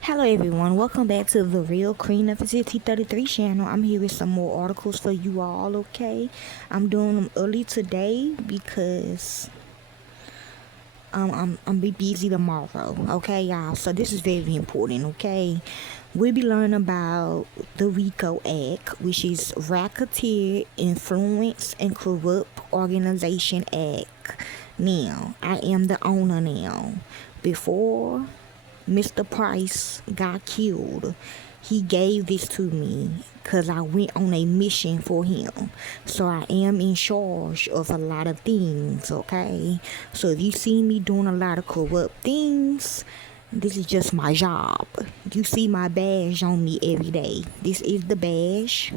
Hello everyone, welcome back to the Real Queen of the 5033 channel. I'm here with some more articles for you all, okay? I'm doing them early today because I'm be busy tomorrow, okay y'all? So this is very important, okay? We'll be learning about the Rico Act, which is Racketeer Influence and Corrupt Organization Act. Now, I am the owner now. Before Mr. Price got killed, he gave this to me because I went on a mission for him. So I am in charge of a lot of things, okay? So if you see me doing a lot of corrupt things, this is just my job. You see my badge on me every day. This is the badge.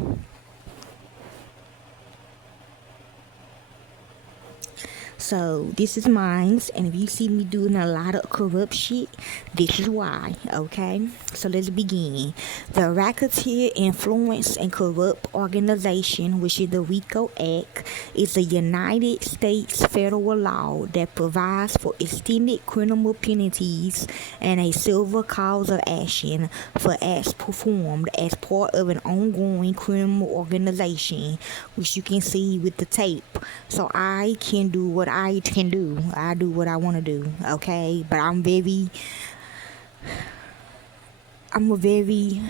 So this is mine, and if you see me doing a lot of corrupt shit, this is why, okay? So let's begin. The Racketeer Influence and Corrupt Organization, which is the RICO Act, is a United States federal law that provides for extended criminal penalties and a civil cause of action for acts performed as part of an ongoing criminal organization, which you can see with the tape. So I can do what I can do. I do what I want to do, okay? But I'm a very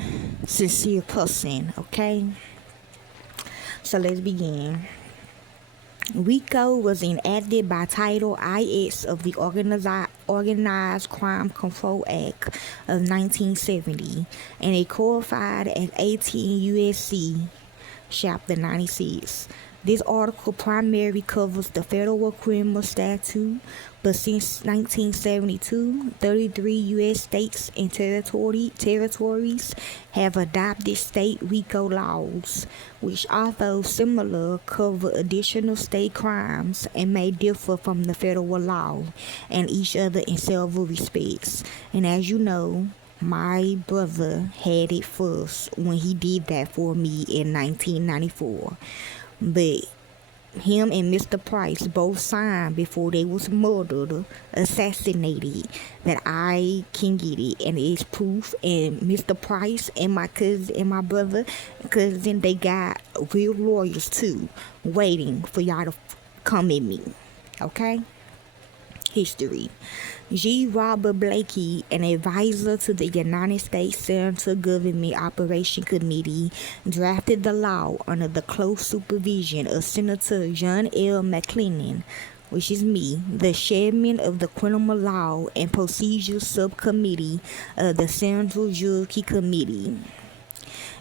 sincere person, okay? So let's begin. RICO was enacted by Title IX of the Organized Crime Control Act of 1970 and it codified as 18 U.S.C. Chapter 96. This article primarily covers the federal criminal statute, but since 1972, 33 U.S. states and territories have adopted state RICO laws, which, although similar, cover additional state crimes and may differ from the federal law and each other in several respects. And as you know, my brother had it first when he did that for me in 1994. But him and Mr. Price both signed before they was murdered, assassinated, that I can get it, and it's proof. And Mr. Price and my cousin and my brother cousin, they got real lawyers too, waiting for y'all to come at me. Okay? History. G. Robert Blakey, an advisor to the United States Central Government Operation Committee, drafted the law under the close supervision of Senator John L. McClellan, which is me, the chairman of the Criminal Law and Procedure Subcommittee of the Central Judiciary Committee.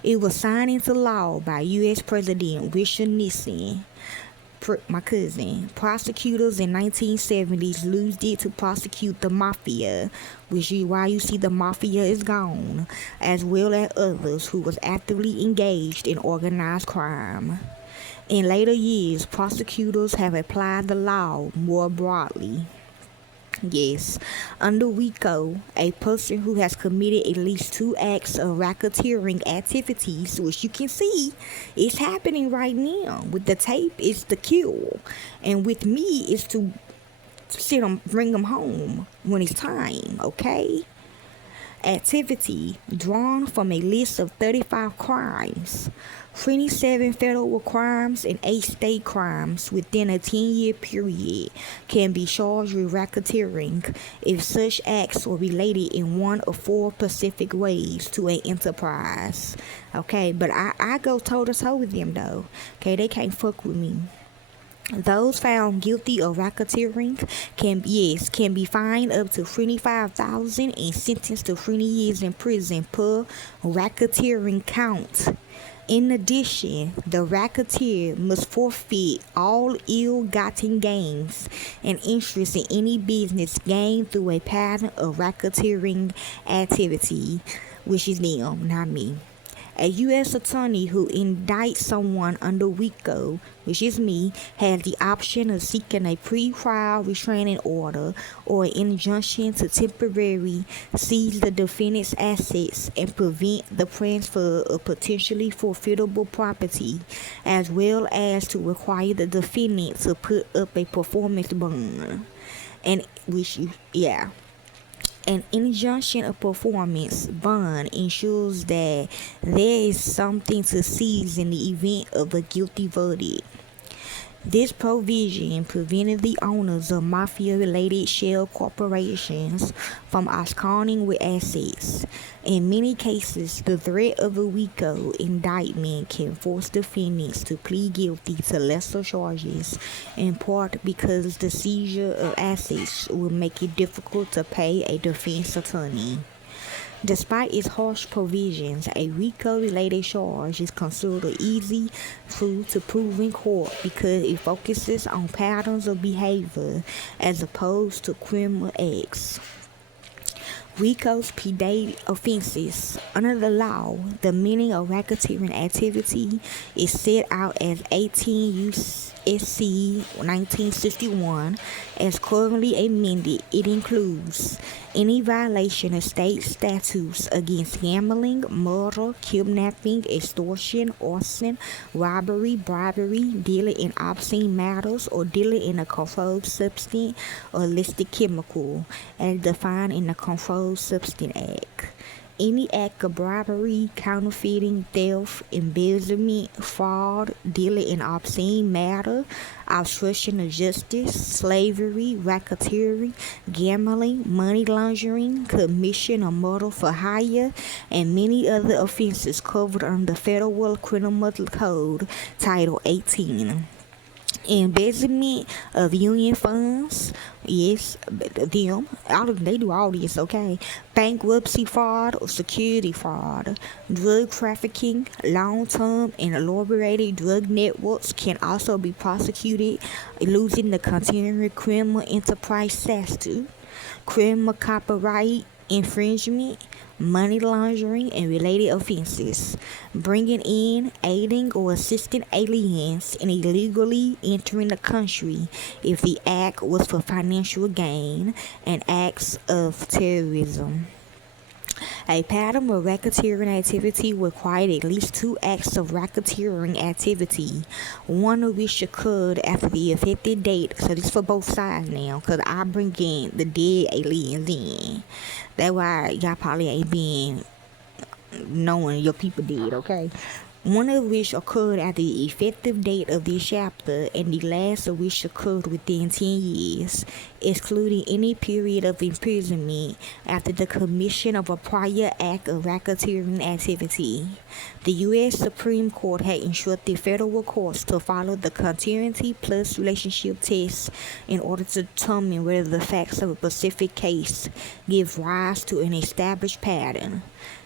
It was signed into law by U.S. President Richard Nixon, my cousin. Prosecutors in 1970s used it to prosecute the mafia, which is why you see the mafia is gone, as well as others who was actively engaged in organized crime. In later years, prosecutors have applied the law more broadly. Yes, under RICO, a person who has committed at least 2 acts of racketeering activities, which you can see is happening right now. With the tape, it's the kill, and with me, it's to bring them home when it's time. Okay. Activity drawn from a list of 35 crimes, 27 federal crimes and 8 state crimes within a 10-year period can be charged with racketeering if such acts are related in one of 4 specific ways to an enterprise. Okay, but I go toe to toe with them though. Okay, they can't fuck with me. Those found guilty of racketeering can be fined up to $25,000 and sentenced to 20 years in prison per racketeering count. In addition, the racketeer must forfeit all ill-gotten gains and interest in any business gained through a pattern of racketeering activity, which is them, not me. A U.S. attorney who indicts someone under RICO, which is me, has the option of seeking a pre-trial restraining order or an injunction to temporarily seize the defendant's assets and prevent the transfer of potentially forfeitable property, as well as to require the defendant to put up a performance bond. And which, yeah. An injunction of performance bond ensures that there is something to seize in the event of a guilty verdict. This provision prevented the owners of mafia-related shell corporations from absconding with assets. In many cases, the threat of a RICO indictment can force defendants to plead guilty to lesser charges, in part because the seizure of assets will make it difficult to pay a defense attorney. Despite its harsh provisions, a RICO-related charge is considered easy to prove in court because it focuses on patterns of behavior as opposed to criminal acts. RICO's predate offenses. Under the law, the meaning of racketeering activity is set out as 18 U.S.C. 1961. As currently amended, it includes any violation of state statutes against gambling, murder, kidnapping, extortion, arson, robbery, bribery, dealing in obscene matters, or dealing in a controlled substance or illicit chemical, as defined in the Controlled Substance Act. Any act of bribery, counterfeiting, theft, embezzlement, fraud, dealing in obscene matter, obstruction of justice, slavery, racketeering, gambling, money laundering, commission of murder for hire, and many other offenses covered under the Federal Criminal Code, Title 18. Embezzlement of union funds, yes, them, they do all this, okay. Bankruptcy fraud or security fraud, drug trafficking, long-term and elaborated drug networks can also be prosecuted using the Continuing Criminal Enterprise statute. Criminal copyright infringement, money laundering, and related offenses, bringing in, aiding, or assisting aliens in illegally entering the country if the act was for financial gain, and acts of terrorism. A pattern of racketeering activity required at least 2 acts of racketeering activity, one of which occurred after the effective date. So this for both sides now, because I bring in the dead aliens in. That's why y'all probably ain't been knowing your people dead, okay? One of which occurred at the effective date of this chapter, and the last of which occurred within 10 years, excluding any period of imprisonment after the commission of a prior act of racketeering activity. The U.S. Supreme Court had instructed federal courts to follow the continuity plus relationship test in order to determine whether the facts of a specific case give rise to an established pattern.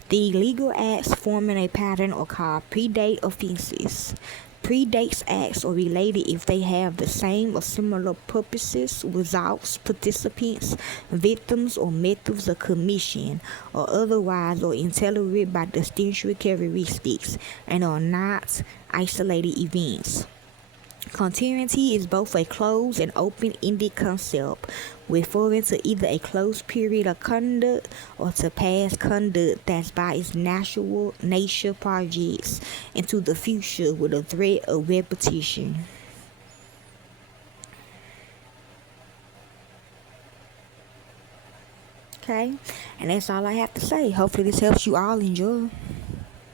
The legal acts forming a pattern are called predate offenses. Predates acts are related if they have the same or similar purposes, results, participants, victims, or methods of commission, or otherwise are intelligent by distinguishing characteristics, and are not isolated events. Continuity is both a closed and open-ended concept, referring to either a closed period of conduct or to past conduct that by its natural nature projects into the future with a threat of repetition. Okay, and that's all I have to say. Hopefully this helps you all enjoy.